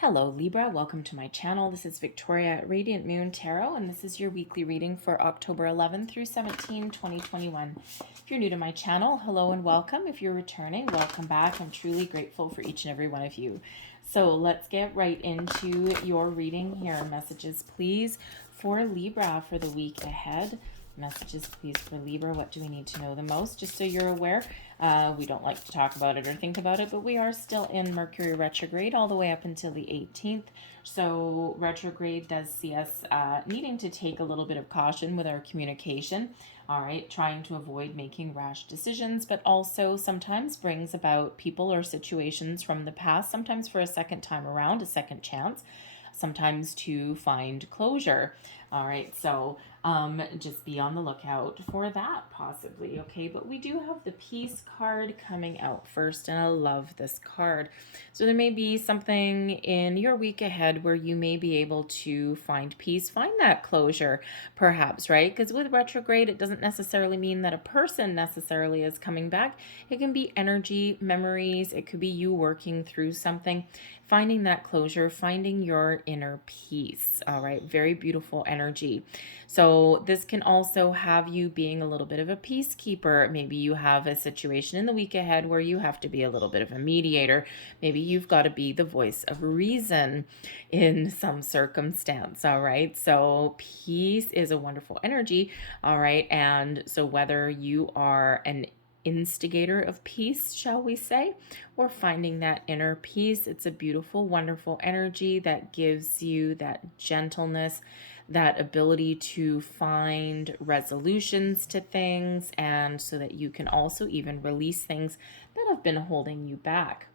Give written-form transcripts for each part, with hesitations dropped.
Hello Libra, welcome to my channel. This is Victoria at Radiant Moon Tarot, and this is your weekly reading for October 11 through 17, 2021. If you're new to my channel, hello and welcome. If you're returning, welcome back. I'm truly grateful for each and every one of you. So let's get right into your reading here. Messages, please, for Libra for the week ahead. Messages, please, for Libra. What do we need to know the most? Just so you're aware, we don't like to talk about it or think about it, but we are still in Mercury retrograde all the way up until the 18th. So retrograde does see us needing to take a little bit of caution with our communication. All right, trying to avoid making rash decisions, but also sometimes brings about people or situations from the past, sometimes for a second time around, a second chance, sometimes to find closure. All right, so just be on the lookout for that possibly, okay? But we do have the Peace card coming out first, and I love this card. So there may be something in your week ahead where you may be able to find peace, find that closure, perhaps, right? Because with retrograde, it doesn't necessarily mean that a person necessarily is coming back. It can be energy, memories, it could be you working through something, finding that closure, finding your inner peace, all right? Very beautiful energy. So this can also have you being a little bit of a peacekeeper. Maybe you have a situation in the week ahead where you have to be a little bit of a mediator. Maybe you've got to be the voice of reason in some circumstance, all right? So peace is a wonderful energy, all right? And so whether you are an instigator of peace, shall we say, or finding that inner peace, it's a beautiful, wonderful energy that gives you that gentleness, that ability to find resolutions to things, and so that you can also even release things that have been holding you back.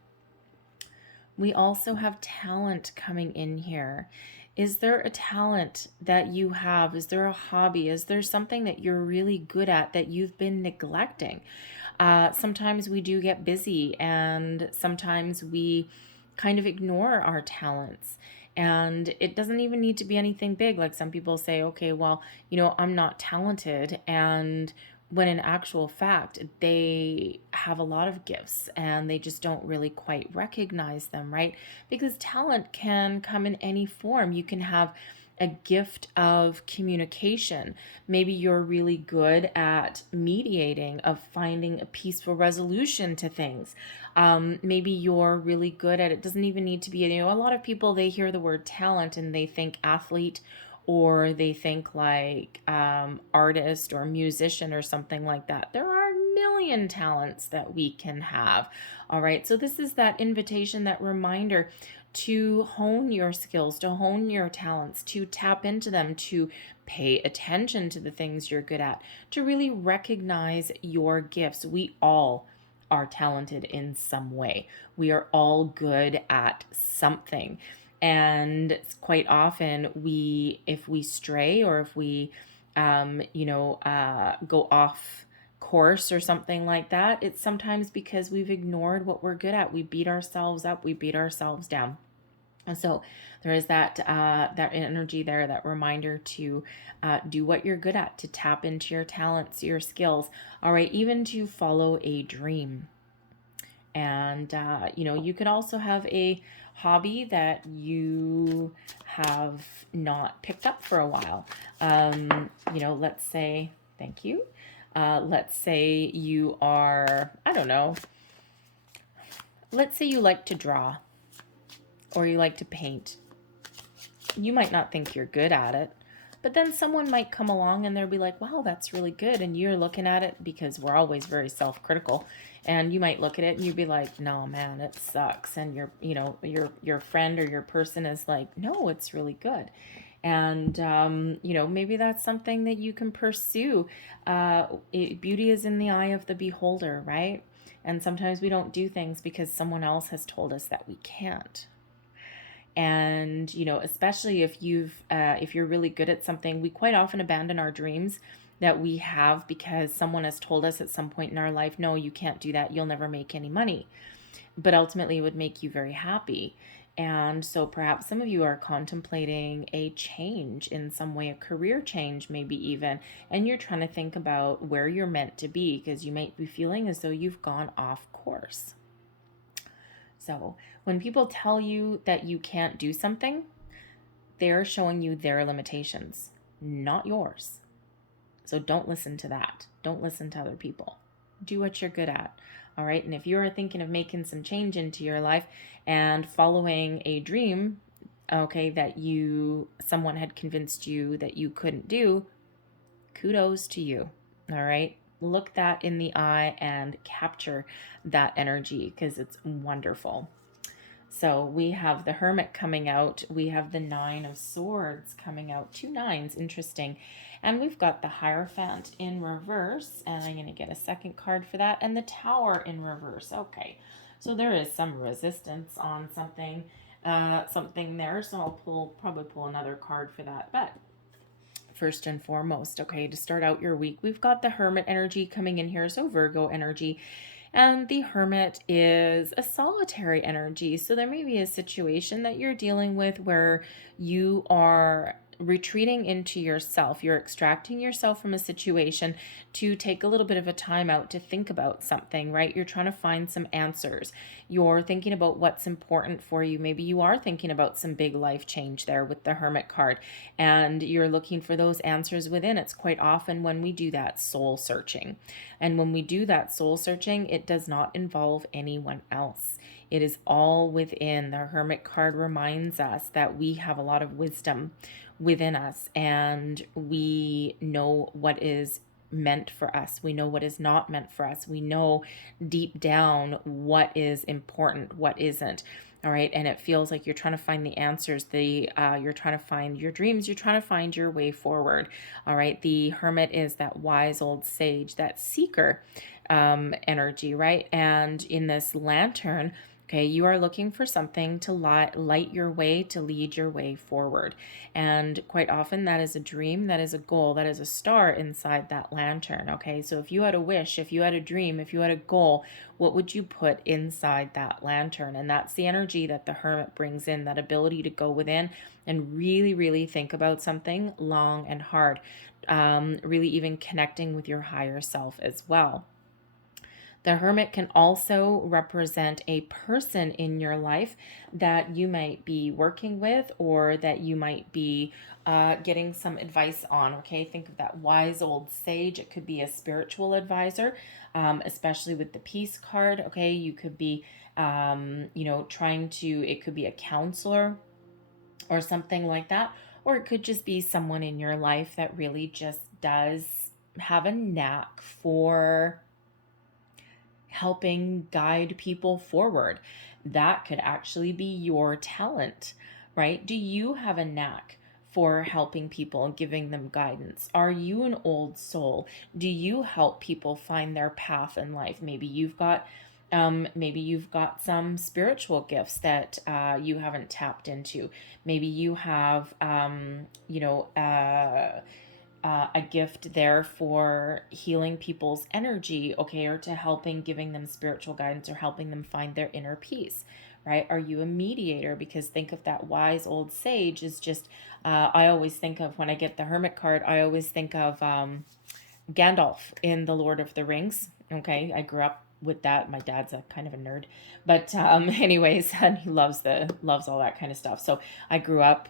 We also have talent coming in here. Is there a talent that you have? Is there a hobby? Is there something that you're really good at that you've been neglecting? Sometimes we do get busy, and sometimes we kind of ignore our talents. And it doesn't even need to be anything big. Like some people say, okay, well, I'm not talented. And when in actual fact, they have a lot of gifts and they just don't really quite recognize them, right? Because talent can come in any form. You can have a gift of communication. Maybe you're really good at mediating, of finding a peaceful resolution to things. Maybe you're really good at, it doesn't even need to be, a lot of people, they hear the word talent and they think athlete, or they think like artist or musician or something like that. There are a million talents that we can have. All right, so this is that invitation, that reminder to hone your skills, to hone your talents, to tap into them, to pay attention to the things you're good at, to really recognize your gifts. We all are talented in some way. We are all good at something. And quite often if we stray, or if we, go off course or something like that, it's sometimes because we've ignored what we're good at. We beat ourselves up, we beat ourselves down. And so there is that energy there, that reminder to do what you're good at, to tap into your talents, your skills, all right, even to follow a dream. And, you could also have a hobby that you have not picked up for a while. Let's say, thank you. Let's say you are, I don't know, let's say you like to draw, or you like to paint. You might not think you're good at it, but then someone might come along and they'll be like, wow, that's really good. And you're looking at it, because we're always very self-critical, and you might look at it and you'd be like, no, man, it sucks. And your friend or your person is like, no, it's really good. And, maybe that's something that you can pursue. Beauty is in the eye of the beholder, right? And sometimes we don't do things because someone else has told us that we can't. And, especially if you're really good at something, we quite often abandon our dreams that we have because someone has told us at some point in our life, no, you can't do that. You'll never make any money. But ultimately it would make you very happy. And so perhaps some of you are contemplating a change in some way, a career change maybe even, and you're trying to think about where you're meant to be, because you might be feeling as though you've gone off course. So when people tell you that you can't do something, they're showing you their limitations, not yours. So don't listen to that. Don't listen to other people. Do what you're good at. All right. And if you are thinking of making some change into your life and following a dream, okay, that someone had convinced you that you couldn't do, kudos to you. All right. Look that in the eye and capture that energy because it's wonderful. So we have the Hermit coming out. We have the Nine of Swords coming out. 2 nines, interesting. And we've got the Hierophant in reverse. And I'm going to get a second card for that. And the Tower in reverse. Okay, so there is some resistance on something there. So I'll probably pull another card for that. But first and foremost, okay, to start out your week, we've got the Hermit energy coming in here. So Virgo energy. And the Hermit is a solitary energy. So there may be a situation that you're dealing with where you are retreating into yourself. You're extracting yourself from a situation to take a little bit of a time out to think about something, right? You're trying to find some answers. You're thinking about what's important for you. Maybe you are thinking about some big life change there with the Hermit card, and you're looking for those answers within. It's quite often when we do that soul searching. And when we do that soul searching, it does not involve anyone else. It is all within. The Hermit card reminds us that we have a lot of wisdom within us, and we know what is meant for us. We know what is not meant for us. We know deep down what is important, what isn't. All right. And it feels like you're trying to find the answers. You're trying to find your dreams. You're trying to find your way forward. All right. The Hermit is that wise old sage, that seeker energy, right? And in this lantern, okay, you are looking for something to light your way, to lead your way forward. And quite often that is a dream, that is a goal, that is a star inside that lantern, okay? So if you had a wish, if you had a dream, if you had a goal, what would you put inside that lantern? And that's the energy that the Hermit brings in, that ability to go within and really, really think about something long and hard, really even connecting with your higher self as well. The Hermit can also represent a person in your life that you might be working with or that you might be getting some advice on. Okay, think of that wise old sage. It could be a spiritual advisor, especially with the Peace card. Okay, you could be, it could be a counselor or something like that. Or it could just be someone in your life that really just does have a knack for helping guide people forward. That could actually be your talent, right? Do you have a knack for helping people and giving them guidance? Are you an old soul? Do you help people find their path in life? Maybe you've got some spiritual gifts that you haven't tapped into. Maybe you have a gift there for healing people's energy, okay, or to giving them spiritual guidance or helping them find their inner peace, right? Are you a mediator? Because think of that wise old sage is just, I always think of, when I get the Hermit card, I always think of Gandalf in The Lord of the Rings, okay? I grew up with that. My dad's a kind of a nerd, but anyways, and he loves all that kind of stuff. So I grew up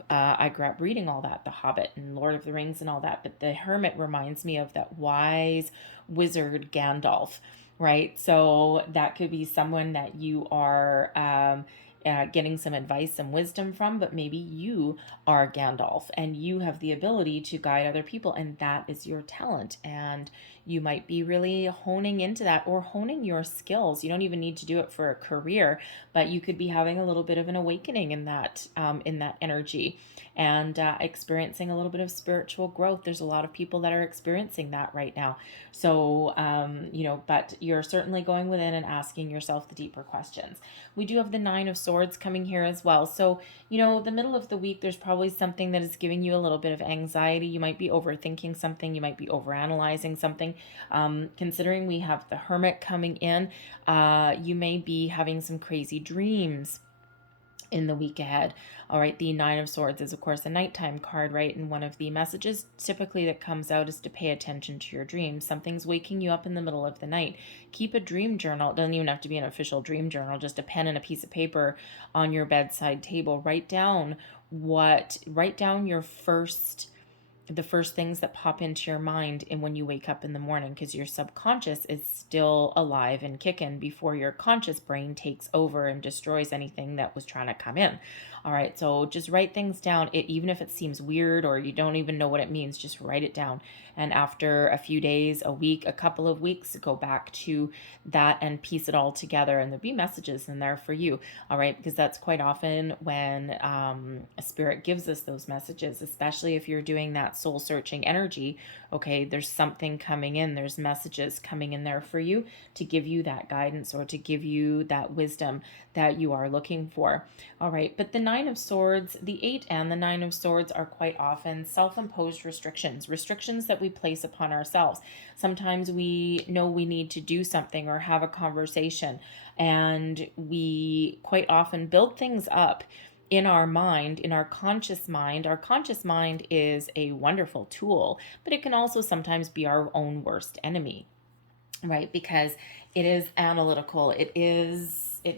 reading all that, The Hobbit and Lord of the Rings and all that. But the Hermit reminds me of that wise wizard Gandalf, right? So that could be someone that you are getting some advice and wisdom from, but maybe you are Gandalf and you have the ability to guide other people, and that is your talent. And you might be really honing into that or honing your skills. You don't even need to do it for a career, but you could be having a little bit of an awakening in that energy and experiencing a little bit of spiritual growth. There's a lot of people that are experiencing that right now. So, but you're certainly going within and asking yourself the deeper questions. We do have the Nine of Swords coming here as well. So, the middle of the week, there's probably something that is giving you a little bit of anxiety. You might be overthinking something. You might be overanalyzing something. Considering we have the Hermit coming in, you may be having some crazy dreams in the week ahead. All right, the Nine of Swords is, of course, a nighttime card, right? And one of the messages typically that comes out is to pay attention to your dreams. Something's waking you up in the middle of the night. Keep a dream journal. It doesn't even have to be an official dream journal, just a pen and a piece of paper on your bedside table. Write down the first things that pop into your mind and when you wake up in the morning, because your subconscious is still alive and kicking before your conscious brain takes over and destroys anything that was trying to come in. All right, so just write things down. Even if it seems weird or you don't even know what it means, just write it down. And after a few days, a week, a couple of weeks, go back to that and piece it all together. And there'll be messages in there for you. All right, because that's quite often when a spirit gives us those messages, especially if you're doing that soul searching energy. Okay, there's something coming in. There's messages coming in there for you to give you that guidance or to give you that wisdom that you are looking for. All right, but the Nine of Swords, the Eight and the Nine of Swords are quite often self-imposed restrictions that we place upon ourselves. Sometimes we know we need to do something or have a conversation, and we quite often build things up in our mind, in our conscious mind. Our conscious mind is a wonderful tool, but it can also sometimes be our own worst enemy, right? Because it is analytical. It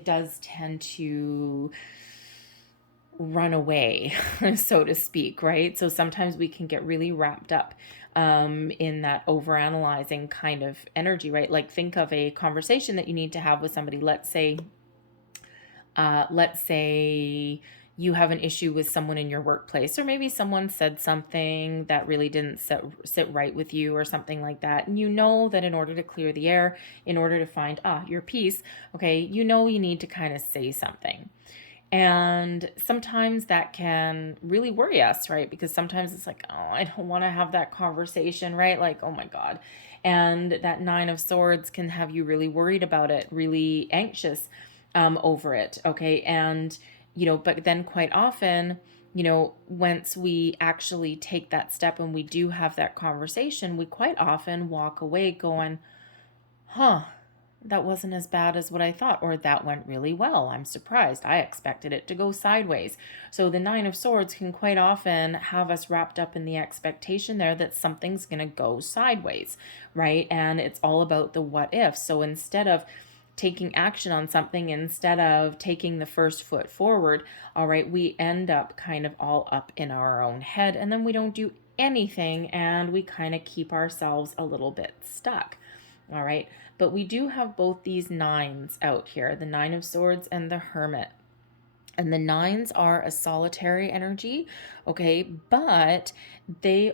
does tend to run away, so to speak, right? So sometimes we can get really wrapped up in that overanalyzing kind of energy, right? Like think of a conversation that you need to have with somebody. Let's say you have an issue with someone in your workplace, or maybe someone said something that really didn't sit right with you or something like that. And you know that in order to clear the air, in order to find your peace, okay, you know you need to kind of say something. And sometimes that can really worry us, right? Because sometimes it's like, oh, I don't want to have that conversation, right? Like, oh my God. And that Nine of Swords can have you really worried about it, really anxious over it, okay? And but then quite often, once we actually take that step and we do have that conversation, we quite often walk away going, that wasn't as bad as what I thought, or that went really well. I'm surprised. I expected it to go sideways. So the Nine of Swords can quite often have us wrapped up in the expectation there that something's going to go sideways, right? And it's all about the what if. So instead of taking action on something, instead of taking the first foot forward, all right, we end up kind of all up in our own head, and then we don't do anything, and we kind of keep ourselves a little bit stuck. All right, but we do have both these nines out here, the Nine of Swords and the Hermit. And the nines are a solitary energy, okay, but the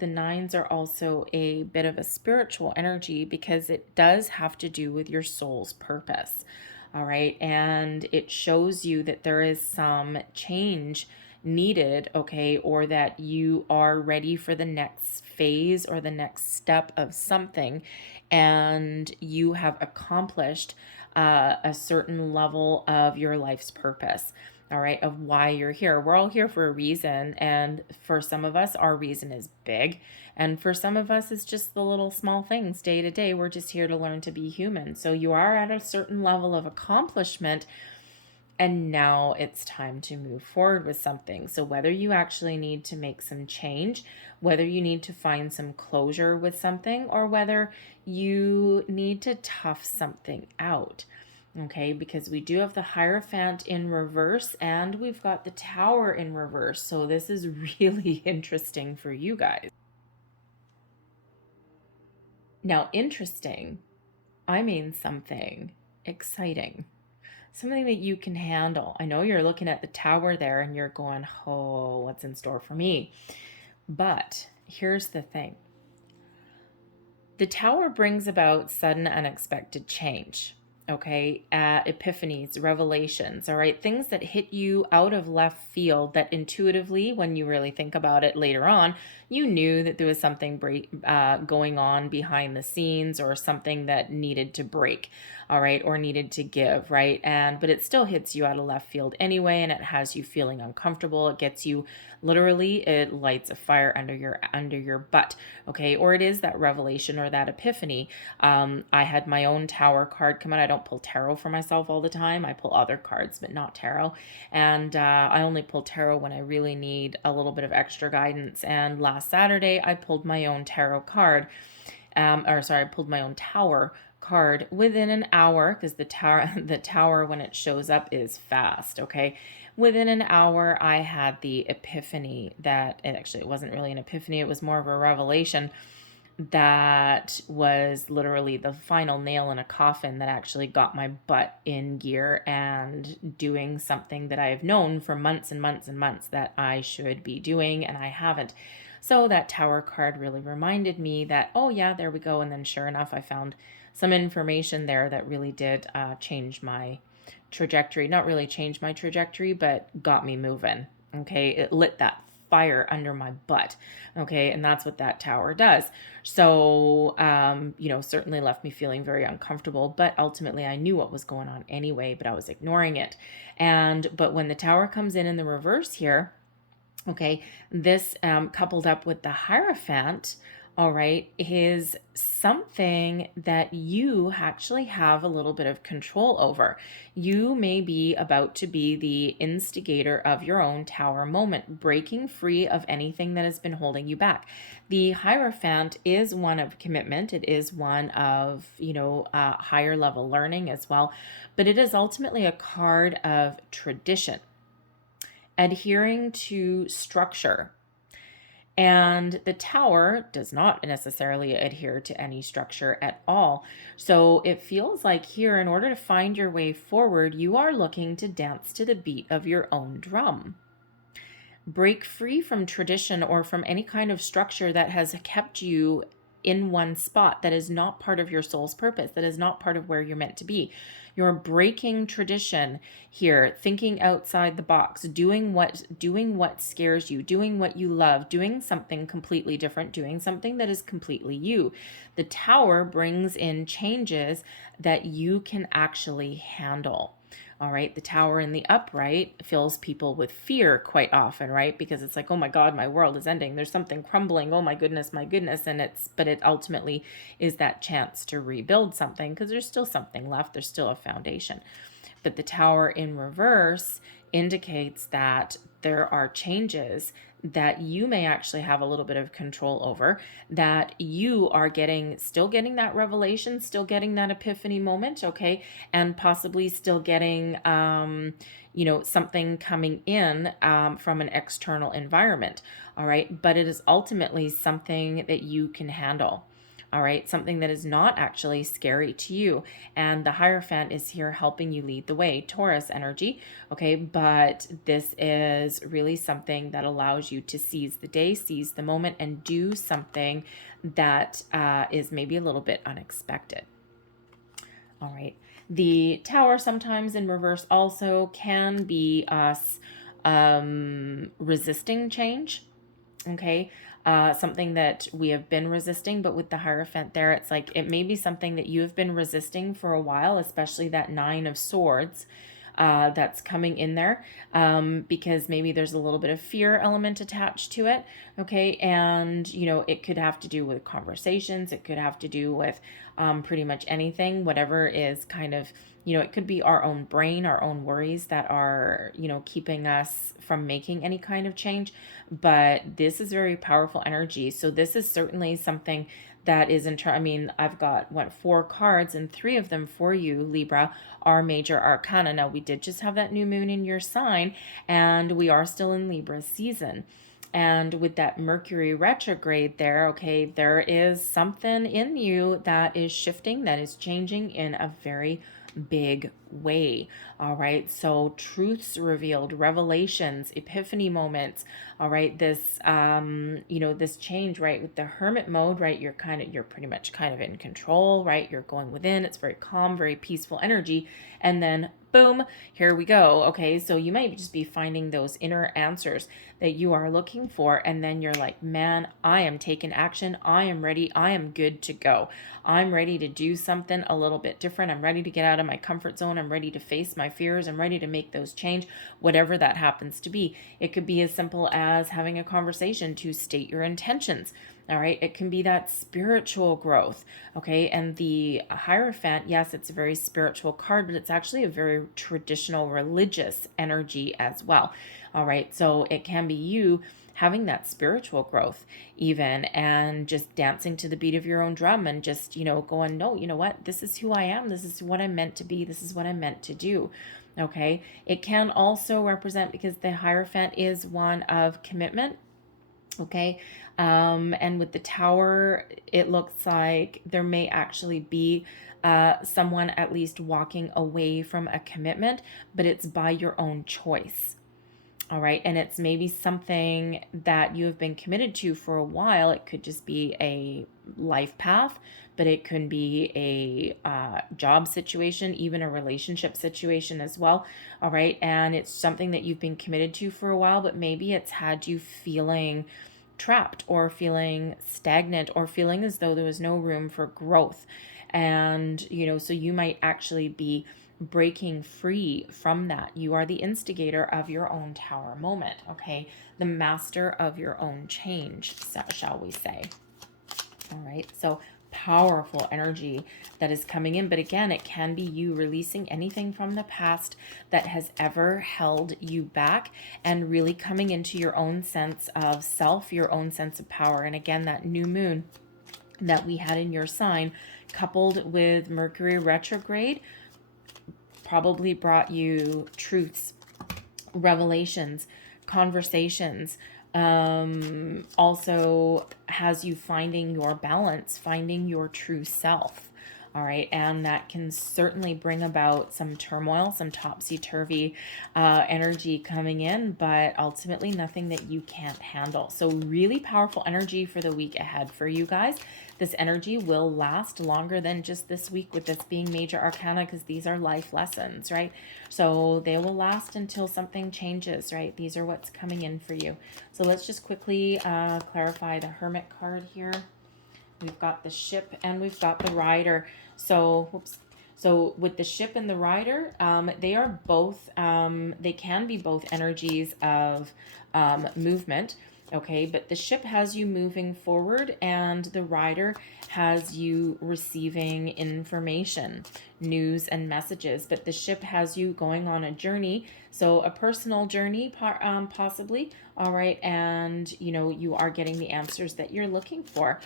nines are also a bit of a spiritual energy, because it does have to do with your soul's purpose, all right? And it shows you that there is some change needed, okay, or that you are ready for the next phase or the next step of something, and you have accomplished a certain level of your life's purpose, all right, of why you're here. We're all here for a reason, and for some of us, our reason is big, and for some of us, it's just the little small things day to day. We're just here to learn to be human. So you are at a certain level of accomplishment, and now it's time to move forward with something. So whether you actually need to make some change, whether you need to find some closure with something, or whether you need to tough something out, okay? Because we do have the Hierophant in reverse, and we've got the Tower in reverse. So this is really interesting for you guys. Now, interesting, I mean something exciting. Something that you can handle. I know you're looking at the Tower there and you're going, oh, what's in store for me? But here's the thing. The Tower brings about sudden, unexpected change, okay? Epiphanies, revelations, all right? Things that hit you out of left field that intuitively, when you really think about it later on, you knew that there was something going on behind the scenes, or something that needed to break, all right, or needed to give, right? But it still hits you out of left field anyway, and it has you feeling uncomfortable. It gets you, literally, it lights a fire under your butt, okay? Or it is that revelation or that epiphany. I had my own Tower card come out. I don't pull tarot for myself all the time. I pull other cards, but not tarot. And I only pull tarot when I really need a little bit of extra guidance. And last Saturday, I pulled my own tarot card. I pulled my own Tower card within an hour, because the tower when it shows up is fast, okay? Within an hour, I had the epiphany that, and actually it wasn't really an epiphany, it was more of a revelation that was literally the final nail in a coffin that actually got my butt in gear and doing something that I've known for months and months and months that I should be doing, and I haven't. So that Tower card really reminded me that, oh yeah, there we go. And then sure enough, I found some information there that really did change my trajectory. Not really change my trajectory, but got me moving. Okay, it lit that fire under my butt. Okay, and that's what that Tower does. So, certainly left me feeling very uncomfortable, but ultimately I knew what was going on anyway, but I was ignoring it. But when the Tower comes in the reverse here, okay, this coupled up with the Hierophant, all right, is something that you actually have a little bit of control over. You may be about to be the instigator of your own Tower moment, breaking free of anything that has been holding you back. The Hierophant is one of commitment. It is one of, higher level learning as well, but it is ultimately a card of tradition, adhering to structure. And the Tower does not necessarily adhere to any structure at all. So it feels like here, in order to find your way forward, you are looking to dance to the beat of your own drum. Break free from tradition or from any kind of structure that has kept you in one spot, that is not part of your soul's purpose, that is not part of where you're meant to be. You're breaking tradition here, thinking outside the box, doing what scares you, doing what you love, doing something completely different, doing something that is completely you. The Tower brings in changes that you can actually handle. All right, the Tower in the upright fills people with fear quite often, right? Because it's like, oh my God, my world is ending. There's something crumbling. Oh my goodness, my goodness. But it ultimately is that chance to rebuild something, because there's still something left. There's still a foundation. But the Tower in reverse indicates that there are changes that you may actually have a little bit of control over, that you are still getting that revelation, still getting that epiphany moment, okay, and possibly still getting, something coming in from an external environment, all right, but it is ultimately something that you can handle. All right, something that is not actually scary to you. And the Hierophant is here helping you lead the way, Taurus energy, okay? But this is really something that allows you to seize the day, seize the moment, and do something that is maybe a little bit unexpected. All right, the Tower sometimes in reverse also can be us resisting change, okay? Something that we have been resisting, but with the Hierophant there, it's like it may be something that you have been resisting for a while, especially that Nine of Swords that's coming in there, because maybe there's a little bit of fear element attached to it, okay? And, it could have to do with conversations. It could have to do with pretty much anything, whatever is kind of, it could be our own brain, our own worries that are, keeping us from making any kind of change. But this is very powerful energy. So this is certainly something that is I've got 4 cards, and 3 of them for you, Libra, are major arcana. Now, we did just have that new moon in your sign, and we are still in Libra season. And with that Mercury retrograde there, okay, there is something in you that is shifting, that is changing in a very big way. All right, so truths revealed, revelations, epiphany moments. All right, this this change, right, with the Hermit mode, right, you're pretty much kind of in control, right? You're going within. It's very calm, very peaceful energy. And then boom, here we go. Okay, so you might just be finding those inner answers that you are looking for, and then you're like, man, I am taking action. I am ready. I am good to go. I'm ready to do something a little bit different. I'm ready to get out of my comfort zone. I'm ready to face my fears. I'm ready to make those change, whatever that happens to be. It could be as simple as having a conversation to state your intentions. All right, it can be that spiritual growth, okay? And the Hierophant, yes, it's a very spiritual card, but it's actually a very traditional religious energy as well. All right, so it can be you having that spiritual growth even, and just dancing to the beat of your own drum, and just, going, no, you know what? This is who I am. This is what I'm meant to be. This is what I'm meant to do. Okay, it can also represent, because the Hierophant is one of commitment. Okay, and with the Tower, it looks like there may actually be someone at least walking away from a commitment, but it's by your own choice. All right, and it's maybe something that you have been committed to for a while. It could just be a life path, but it could be a job situation, even a relationship situation as well. All right, and it's something that you've been committed to for a while, but maybe it's had you feeling trapped, or feeling stagnant, or feeling as though there was no room for growth. And, so you might actually be breaking free from that. You are the instigator of your own Tower moment, okay? The master of your own change, shall we say. All right, so powerful energy that is coming in. But again, it can be you releasing anything from the past that has ever held you back, and really coming into your own sense of self, your own sense of power. And again, that new moon that we had in your sign, coupled with Mercury retrograde, probably brought you truths, revelations, conversations, also has you finding your balance, finding your true self. All right, and that can certainly bring about some turmoil, some topsy-turvy energy coming in, but ultimately nothing that you can't handle. So really powerful energy for the week ahead for you guys. This energy will last longer than just this week, with this being major arcana, because these are life lessons, right? So they will last until something changes, right? These are what's coming in for you. So let's just quickly clarify the Hermit card here. We've got the Ship and we've got the Rider. So, So with the Ship and the Rider, they are both, they can be both energies of movement. Okay, but the Ship has you moving forward, and the Rider has you receiving information, news, and messages. But the Ship has you going on a journey, so a personal journey, possibly. All right, and you are getting the answers that you're looking for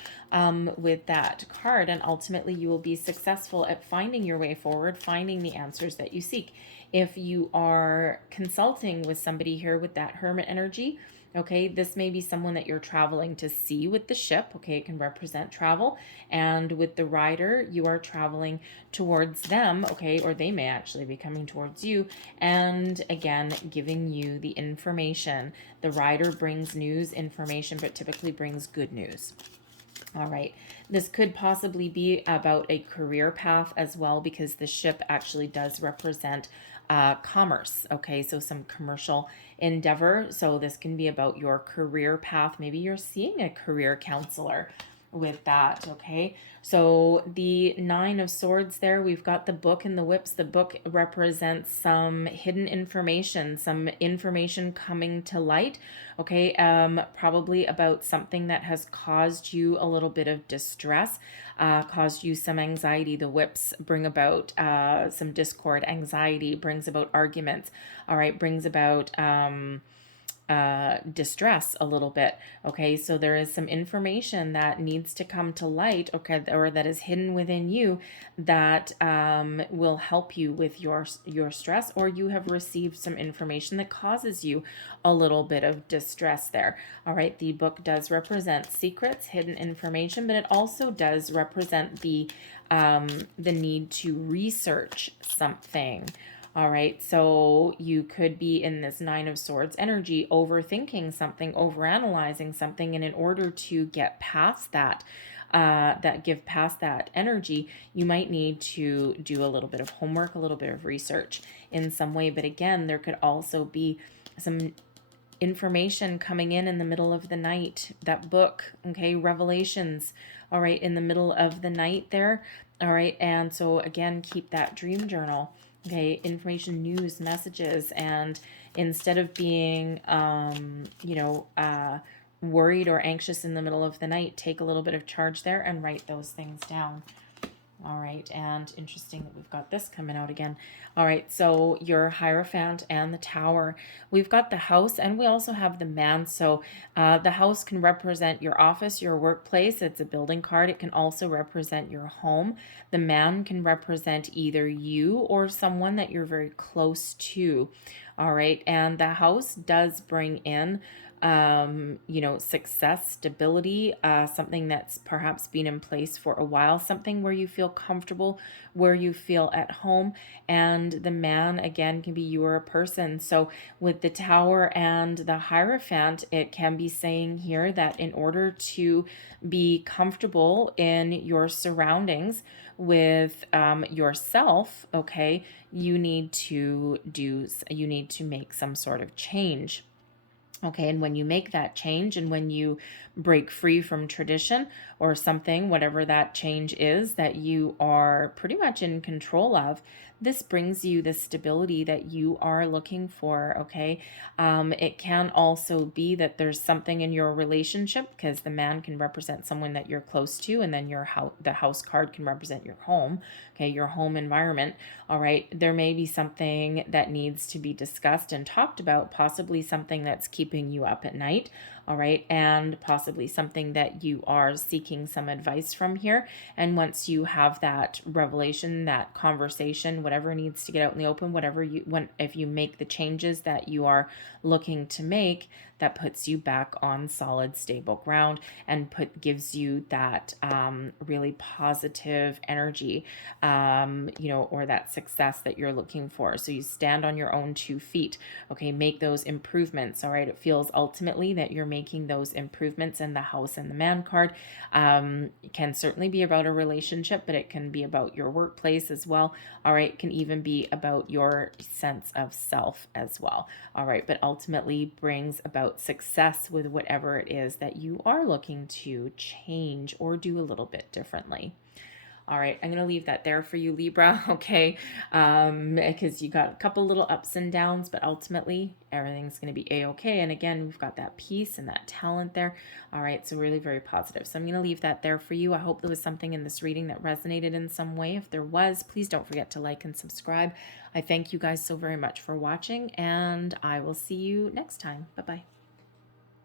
with that card, and ultimately you will be successful at finding your way forward, finding the answers that you seek. If you are consulting with somebody here with that Hermit energy, okay, this may be someone that you're traveling to see with the Ship. Okay, it can represent travel. And with the Rider, you are traveling towards them, okay, or they may actually be coming towards you. And again, giving you the information. The Rider brings news, information, but typically brings good news. All right, this could possibly be about a career path as well, because the Ship actually does represent commerce. Okay, so some commercial endeavor. So this can be about your career path. Maybe you're seeing a career counselor with that. Okay, so the Nine of Swords there, we've got the Book and the Whips. The Book represents some hidden information, some information coming to light. Okay, probably about something that has caused you a little bit of distress, caused you some anxiety. The Whips bring about some discord. Anxiety brings about arguments. All right, brings about distress a little bit. Okay, so there is some information that needs to come to light, okay, or that is hidden within you, that will help you with your stress, or you have received some information that causes you a little bit of distress there. All right, the Book does represent secrets, hidden information, but it also does represent the need to research something. All right, so you could be in this Nine of Swords energy, overthinking something, overanalyzing something, and in order to get past that, that give past that energy, you might need to do a little bit of homework, a little bit of research in some way. But again, there could also be some information coming in the middle of the night. That book, okay, Revelations, all right, in the middle of the night there, all right. And so again, keep that dream journal, okay, information, news, messages. And instead of being worried or anxious in the middle of the night, take a little bit of charge there and write those things down. All right, and interesting that we've got this coming out again. All right, so your Hierophant and the Tower. We've got the House, and we also have the Man. So the House can represent your office, your workplace. It's a building card. It can also represent your home. The Man can represent either you or someone that you're very close to. All right, and the House does bring in success, stability, something that's perhaps been in place for a while, something where you feel comfortable, where you feel at home. And the Man, again, can be you or a person. So with the Tower and the Hierophant, it can be saying here that in order to be comfortable in your surroundings with yourself, okay, you need to make some sort of change. Okay, and when you make that change and when you break free from tradition or something, whatever that change is that you are pretty much in control of, this brings you the stability that you are looking for, okay? It can also be that there's something in your relationship, because the Man can represent someone that you're close to, and then the House card can represent your home, okay, your home environment, all right? There may be something that needs to be discussed and talked about, possibly something that's keeping you up at night, all right, and possibly something that you are seeking some advice from here. And once you have that revelation, that conversation, whatever needs to get out in the open, if you make the changes that you are looking to make, that puts you back on solid, stable ground and gives you that really positive energy, or that success that you're looking for. So you stand on your own 2 feet, okay, make those improvements, all right? It feels ultimately that you're making those improvements. In the House and the Man card, it can certainly be about a relationship, but it can be about your workplace as well, all right? It can even be about your sense of self as well, all right? But ultimately brings about success with whatever it is that you are looking to change or do a little bit differently. All right, I'm going to leave that there for you, Libra, okay? Because you got a couple little ups and downs, but ultimately everything's going to be a-okay. And again, we've got that peace and that talent there. All right, so really very positive. So I'm going to leave that there for you. I hope there was something in this reading that resonated in some way. If there was, please don't forget to like and subscribe. I thank you guys so very much for watching, and I will see you next time. Bye-bye.